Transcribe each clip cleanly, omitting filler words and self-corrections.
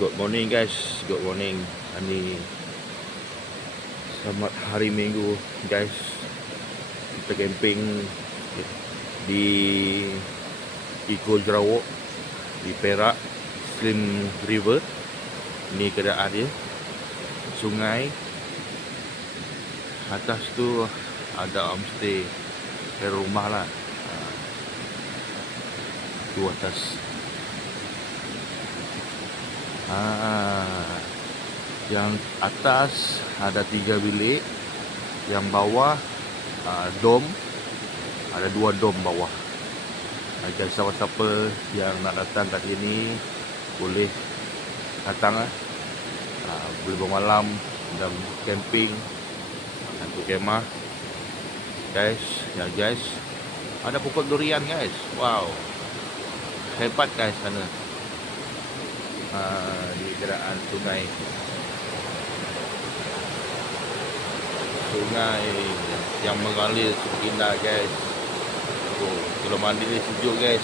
Good morning guys, good morning. Ini selamat hari Minggu guys. Kita camping di Iko Jerawok di Perak, Slim River. Ini keadaan dia. Sungai. Atas tu ada homestay, rumah lah. Tu atas. Yang atas ada 3 bilik, yang bawah dom, ada 2 dom bawah. Jadi siapa-siapa yang nak datang kat sini boleh datang lah. Boleh bermalam dan camping satu kemah guys. Ya guys, ada pokok durian guys. Wow, hebat guys sana. Di keraan sungai yang mengalir cukup indah guys. Kalau mandi ni sejuk guys.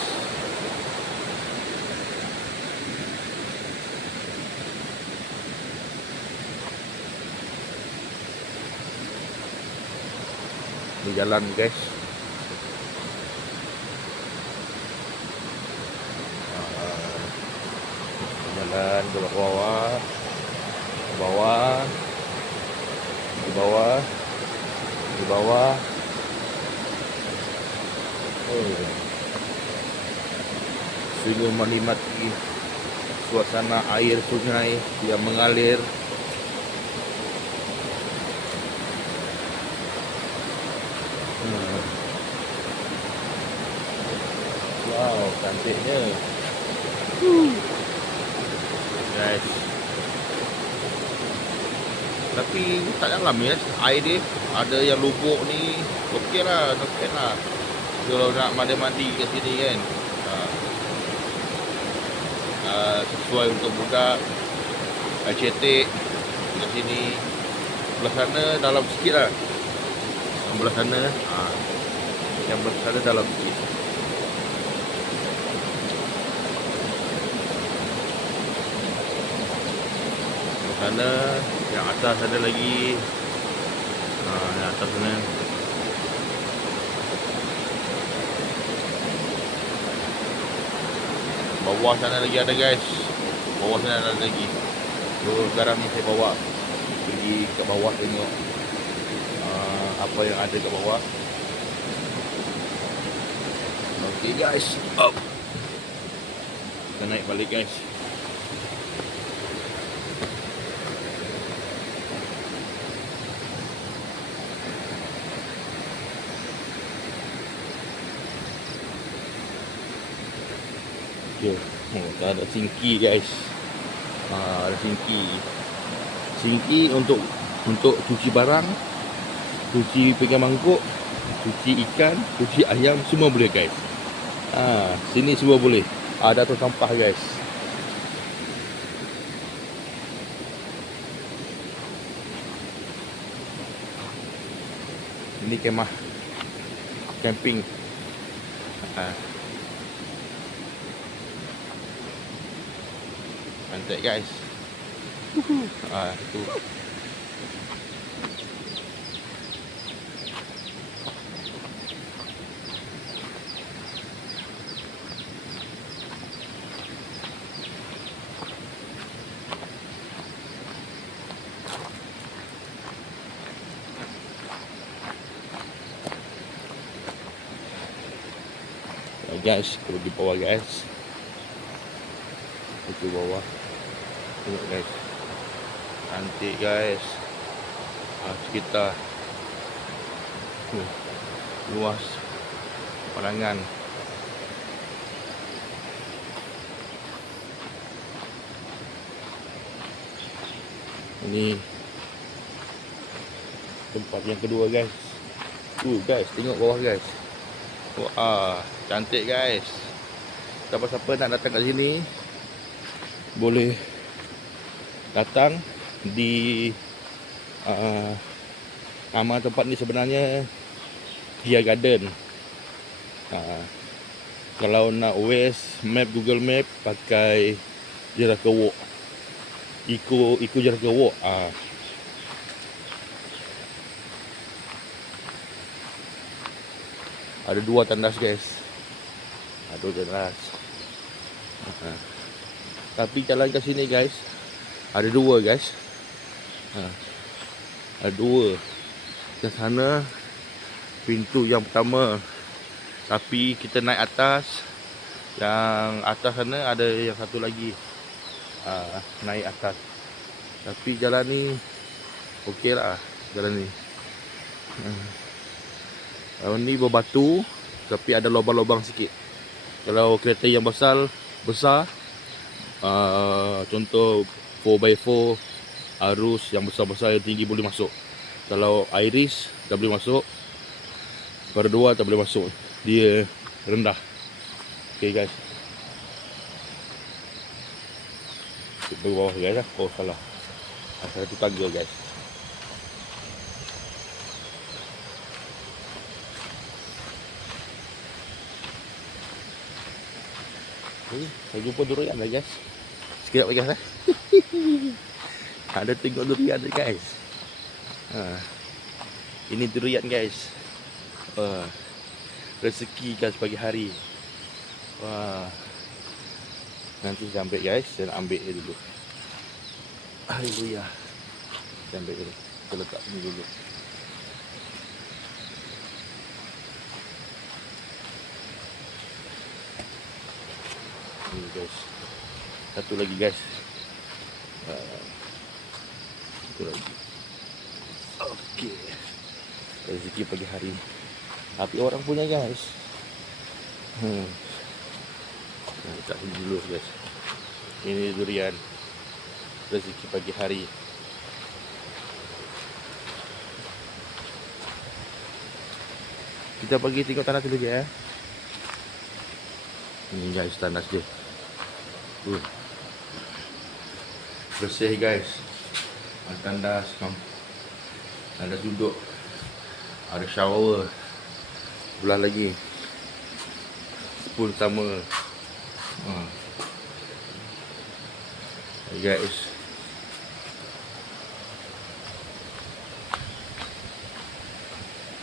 Ini jalan guys. Jalan ke bawah, ke bawah, di bawah, di bawah. Sungguh menikmati suasana air sungai yang mengalir. Wow, cantiknya. Guys, tapi tak dalam ya air dia. Ada yang lubuk ni. Okey lah, okey lah kalau nak mandi-mandi kat sini kan. Sesuai untuk budak. Cetek kat sini. Sebelah sana dalam sikit lah. Sebelah sana yang belah sana dalam sikit. Sana, yang atas ada lagi. Yang atas sana. Bawah sana lagi ada guys. Bawah sana ada lagi. So sekarang ni saya bawa pergi ke bawah tengok apa yang ada kat bawah. Okay guys, up. Kita naik balik guys. Ada singki guys. Ada singki untuk cuci barang, cuci pegang mangkuk, cuci ikan, cuci ayam, semua boleh guys. Sini semua boleh. Ada tu sampah guys. Ini kemah camping. Cantik guys. Tu. Guys, kalau di bawah guys. Itu bawah. Tengok guys. Cantik guys. Sekitar luas pemandangan. Ini tempat yang kedua guys. Guys, tengok bawah guys. Wah, cantik guys. Siapa-siapa nak datang kat sini boleh datang di nama tempat ni sebenarnya Tia Garden. Kalau nak Google Map pakai Jerawok. Iko Jerawok. Ada 2 tandas guys. Ada 2 tandas. Tapi jalan ke sini guys, ada 2 guys. Ada 2. Ke sana pintu yang pertama. Tapi kita naik atas. Yang atas sana ada yang satu lagi. Naik atas. Tapi jalan ni okey lah, jalan ni. Ni berbatu tapi ada lubang-lubang sikit. Kalau kereta yang besar contoh 4x4 arus yang besar-besar yang tinggi boleh masuk. Kalau Iris tak boleh masuk. Berdua tak boleh masuk. Dia rendah. Okay guys. Kita bawah guys lah. Oh salah. Satu tangga guys. Saya jumpa durian lah guys. Sekejap lagi guys. Ada tengok durian ni guys. Ini durian guys. Rezeki guys pagi hari. Nanti saya ambil guys. Saya nak ambil dia dulu. Haleluya. Saya ambil dulu. Kita letak ni dulu. Ni guys. Satu lagi guys. Satu lagi. Okey. Rezeki pagi hari. Tapi orang punya guys. Letak sini dulu guys. Ini durian. Rezeki pagi hari. Kita pergi tengok tanah dulu je. Ini guys tanah dia. Bersih guys. Tandas duduk. Ada shower. Belah lagi. Spoon sama. Guys.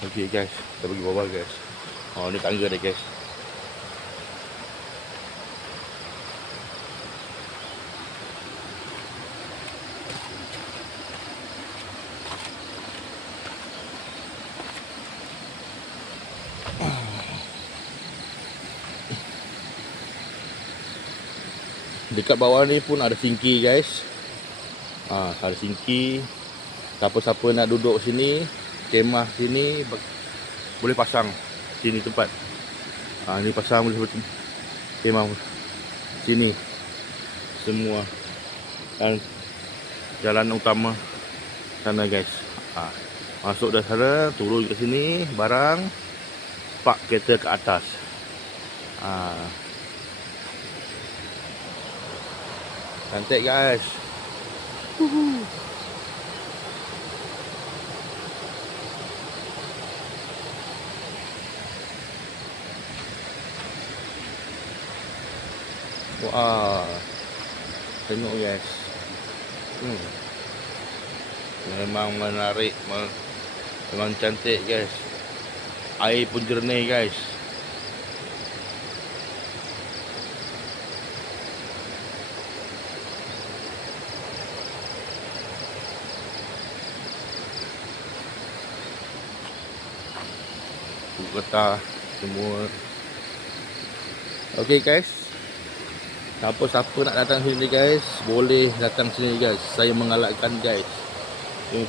Okay guys, kita pergi bawah guys. Ni tangga dia guys. Dekat bawah ni pun ada sinki guys. Ada sinki. Siapa-siapa nak duduk sini, kemah sini, boleh pasang sini tempat. Ni pasang boleh kemah sini. Semua. Dan jalan utama sana guys. Masuk dari sana, turun ke sini, barang, park kereta ke atas. Cantik guys. Wah. Tengok guys. Memang menarik, memang cantik guys. Air pun jernih guys. Getah semua. Okay guys, siapa-siapa nak datang sini guys, boleh datang sini guys. Saya mengalakkan guys.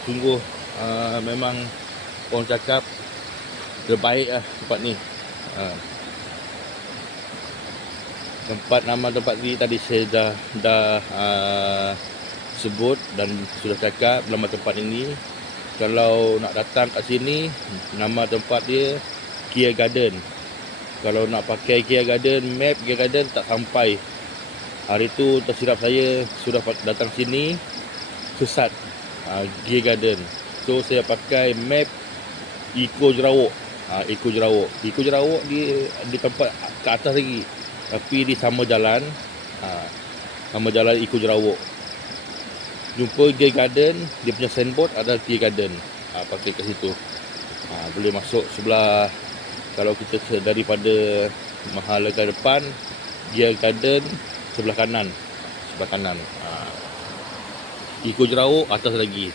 Sungguh memang orang cakap terbaik lah tempat ni. Nama tempat ni tadi saya dah sebut dan sudah cakap nama tempat ini. Kalau nak datang kat sini, nama tempat dia Kia Garden. Kalau nak pakai Kia Garden, map Kia Garden tak sampai. Hari tu tersilap saya sudah datang sini, sesat Kia Garden. So saya pakai map Iko Jerawok. Iko Jerawok di tempat ke atas lagi. Tapi di sama jalan. Sama jalan Iko Jerawok. jumpa Tea Garden, dia punya signboard ada Tea Garden. Pakai kat situ. Boleh masuk sebelah, kalau kita daripada Mahalaga depan, Tea Garden sebelah kanan. Ikut Jerau atas lagi.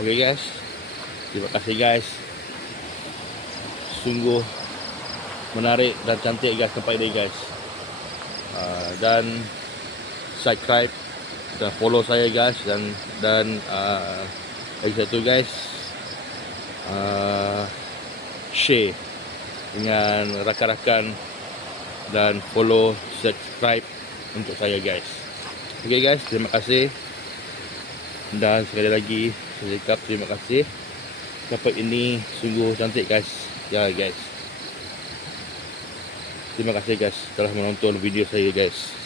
Okay guys, terima kasih guys. Sungguh menarik dan cantik guys tempat ini guys. Dan subscribe dan follow saya guys, dan lagi satu guys, share dengan rakan-rakan dan follow, subscribe untuk saya guys. Okay guys, terima kasih. Dan sekali lagi saya cakap terima kasih. Tempat ini sungguh cantik guys. Ya guys. Terima kasih guys telah menonton video saya guys.